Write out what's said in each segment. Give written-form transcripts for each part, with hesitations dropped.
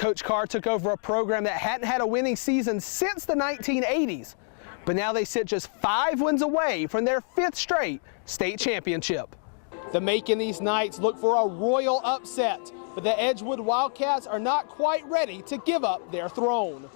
Coach Carr took over a program that hadn't had a winning season since the 1980s, but now they sit just 5 wins away from their 5th straight state championship. The Macon these Knights look for a royal upset, but the Edgewood Wildcats are not quite ready to give up their throne.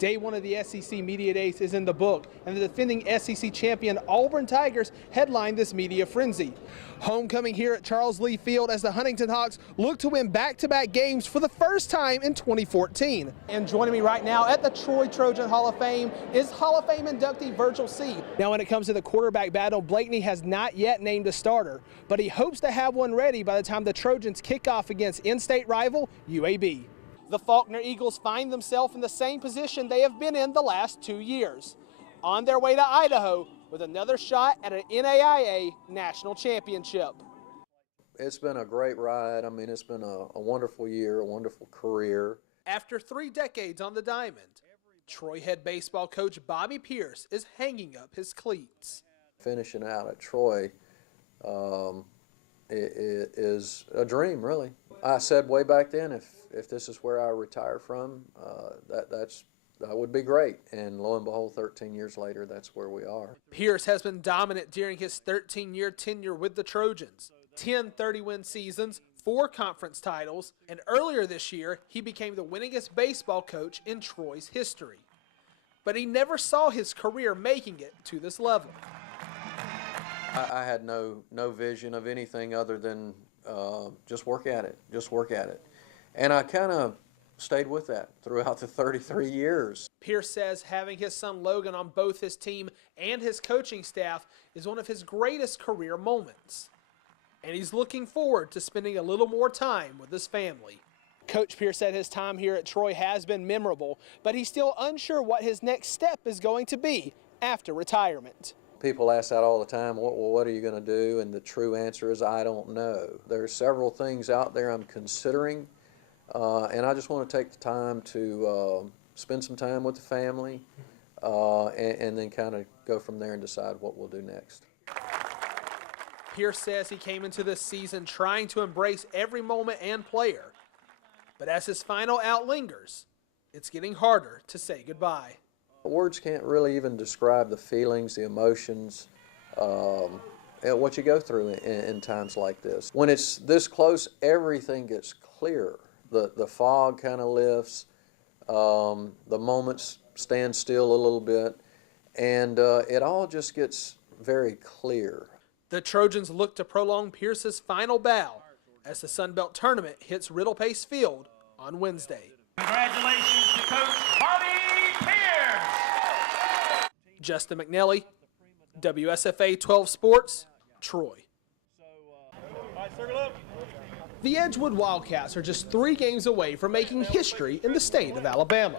Day 1 of the SEC Media Days is in the book, and the defending SEC champion Auburn Tigers headline this media frenzy. Homecoming here at Charles Lee Field as the Huntington Hawks look to win back-to-back games for the first time in 2014. And joining me right now at the Troy Trojan Hall of Fame is Hall of Fame inductee Virgil C. Now when it comes to the quarterback battle, Blakeney has not yet named a starter, but he hopes to have one ready by the time the Trojans kick off against in-state rival UAB. The Faulkner Eagles find themselves in the same position they have been in the last 2 years, on their way to Idaho with another shot at an NAIA national championship. It's been a great ride. I mean, it's been a wonderful year, a wonderful career. After 3 decades on the diamond, Troy head baseball coach Bobby Pierce is hanging up his cleats. Finishing out at Troy it is a dream, really. I said way back then, if this is where I retire from, that would be great. And lo and behold, 13 years later, that's where we are. Pierce has been dominant during his 13-year tenure with the Trojans. 10 30-win seasons, 4 conference titles, and earlier this year, he became the winningest baseball coach in Troy's history. But he never saw his career making it to this level. I had no vision of anything other than just work at it, just work at it. And I kind of stayed with that throughout the 33 years. Pierce says having his son Logan on both his team and his coaching staff is one of his greatest career moments. And he's looking forward to spending a little more time with his family. Coach Pierce said his time here at Troy has been memorable, but he's still unsure what his next step is going to be after retirement. People ask that all the time, well, what are you going to do? And the true answer is, I don't know. There's several things out there I'm considering, and I just want to take the time to spend some time with the family and then kind of go from there and decide what we'll do next. Pierce says he came into this season trying to embrace every moment and player, but as his final out lingers, it's getting harder to say goodbye. Words can't really even describe the feelings, the emotions, what you go through in times like this. When it's this close, everything gets clearer. The fog kind of lifts, the moments stand still a little bit, and it all just gets very clear. The Trojans look to prolong Pierce's final bow as the Sun Belt Tournament hits Riddle Pace Field on Wednesday. Congratulations to Coach Bobby Pierce. Justin McNelley, WSFA 12 Sports, Troy. The Edgewood Wildcats are just 3 games away from making history in the state of Alabama.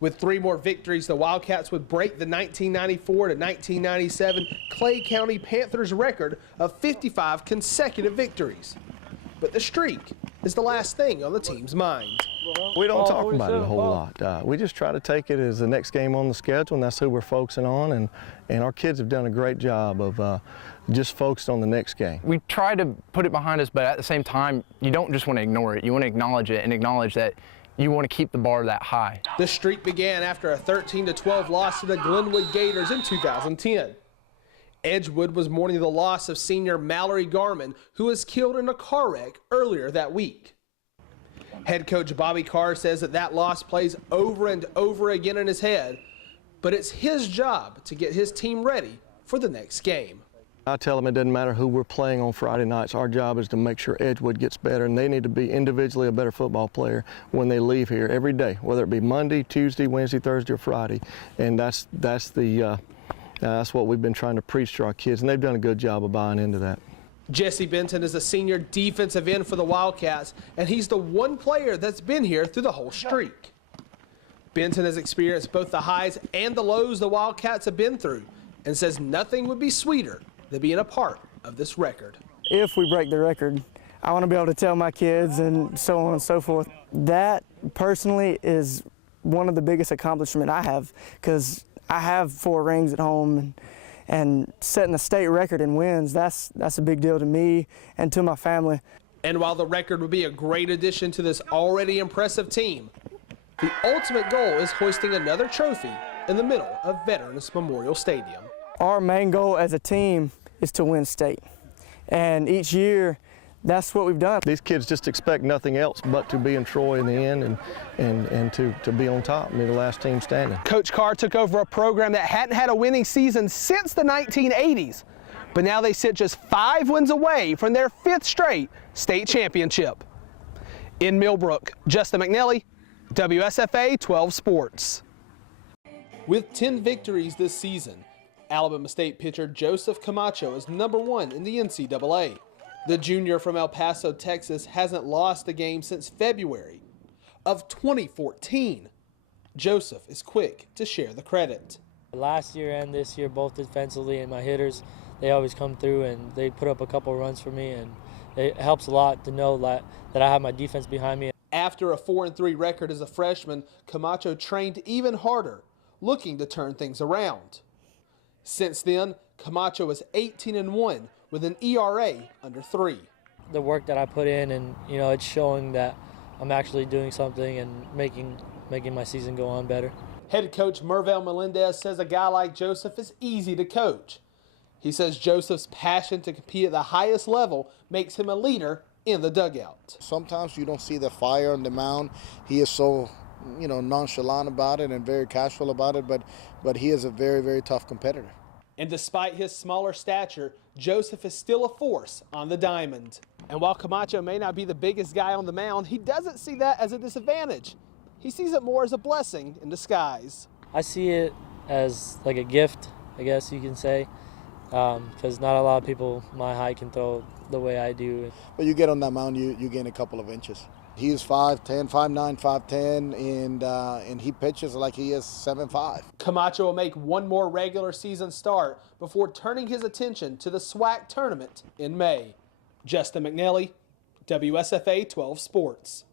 With 3 more victories, the Wildcats would break the 1994 to 1997 Clay County Panthers record of 55 consecutive victories. But the streak is the last thing on the team's mind. We don't talk about it a whole lot. We just try to take it as the next game on the schedule, and that's who we're focusing on. And our kids have done a great job of just focused on the next game. We try to put it behind us, but at the same time, you don't just want to ignore it. You want to acknowledge it and acknowledge that you want to keep the bar that high. The streak began after a 13-12 loss to the Glenwood Gators in 2010. Edgewood was mourning the loss of senior Mallory Garman, who was killed in a car wreck earlier that week. Head coach Bobby Carr says that loss plays over and over again in his head, but it's his job to get his team ready for the next game. I tell them it doesn't matter who we're playing on Friday nights. Our job is to make sure Edgewood gets better, and they need to be individually a better football player when they leave here every day, whether it be Monday, Tuesday, Wednesday, Thursday, or Friday. And that's what we've been trying to preach to our kids, and they've done a good job of buying into that. Jesse Benton is a senior defensive end for the Wildcats, and he's the one player that's been here through the whole streak. Benton has experienced both the highs and the lows the Wildcats have been through, and says nothing would be sweeter than being a part of this record. If we break the record, I want to be able to tell my kids and so on and so forth. That personally is one of the biggest accomplishments I have, because I have 4 rings at home, and setting the state record in wins, that's a big deal to me and to my family. And while the record would be a great addition to this already impressive team, the ultimate goal is hoisting another trophy in the middle of Veterans Memorial Stadium. Our main goal as a team is to win state. And each year, that's what we've done. These kids just expect nothing else but to be in Troy in the end and to be on top and be the last team standing. Coach Carr took over a program that hadn't had a winning season since the 1980s, but now they sit just 5 wins away from their 5th straight state championship. In Millbrook, Justin McNelley, WSFA 12 Sports. With 10 victories this season, Alabama State pitcher Joseph Camacho is #1 in the NCAA. The junior from El Paso, Texas, hasn't lost a game since February of 2014. Joseph is quick to share the credit. Last year and this year, both defensively and my hitters, they always come through and they put up a couple runs for me, and it helps a lot to know that I have my defense behind me. After a 4-3 record as a freshman, Camacho trained even harder, looking to turn things around. Since then, Camacho is 18-1 with an ERA under 3. The work that I put in, and it's showing that I'm actually doing something and making my season go on better. Head coach Mervell Melendez says a guy like Joseph is easy to coach. He says Joseph's passion to compete at the highest level makes him a leader in the dugout. Sometimes you don't see the fire on the mound. He is so nonchalant about it and very casual about it, but he is a very, very tough competitor. And despite his smaller stature, Joseph is still a force on the diamond. And while Camacho may not be the biggest guy on the mound, he doesn't see that as a disadvantage. He sees it more as a blessing in disguise. I see it as like a gift, I guess you can say, because not a lot of people my height can throw the way I do. But you get on that mound, you gain a couple of inches. He's 5'10", 5'9", 5'10", and he pitches like he is 7'5". Camacho will make one more regular season start before turning his attention to the SWAC tournament in May. Justin McNelley, WSFA 12 Sports.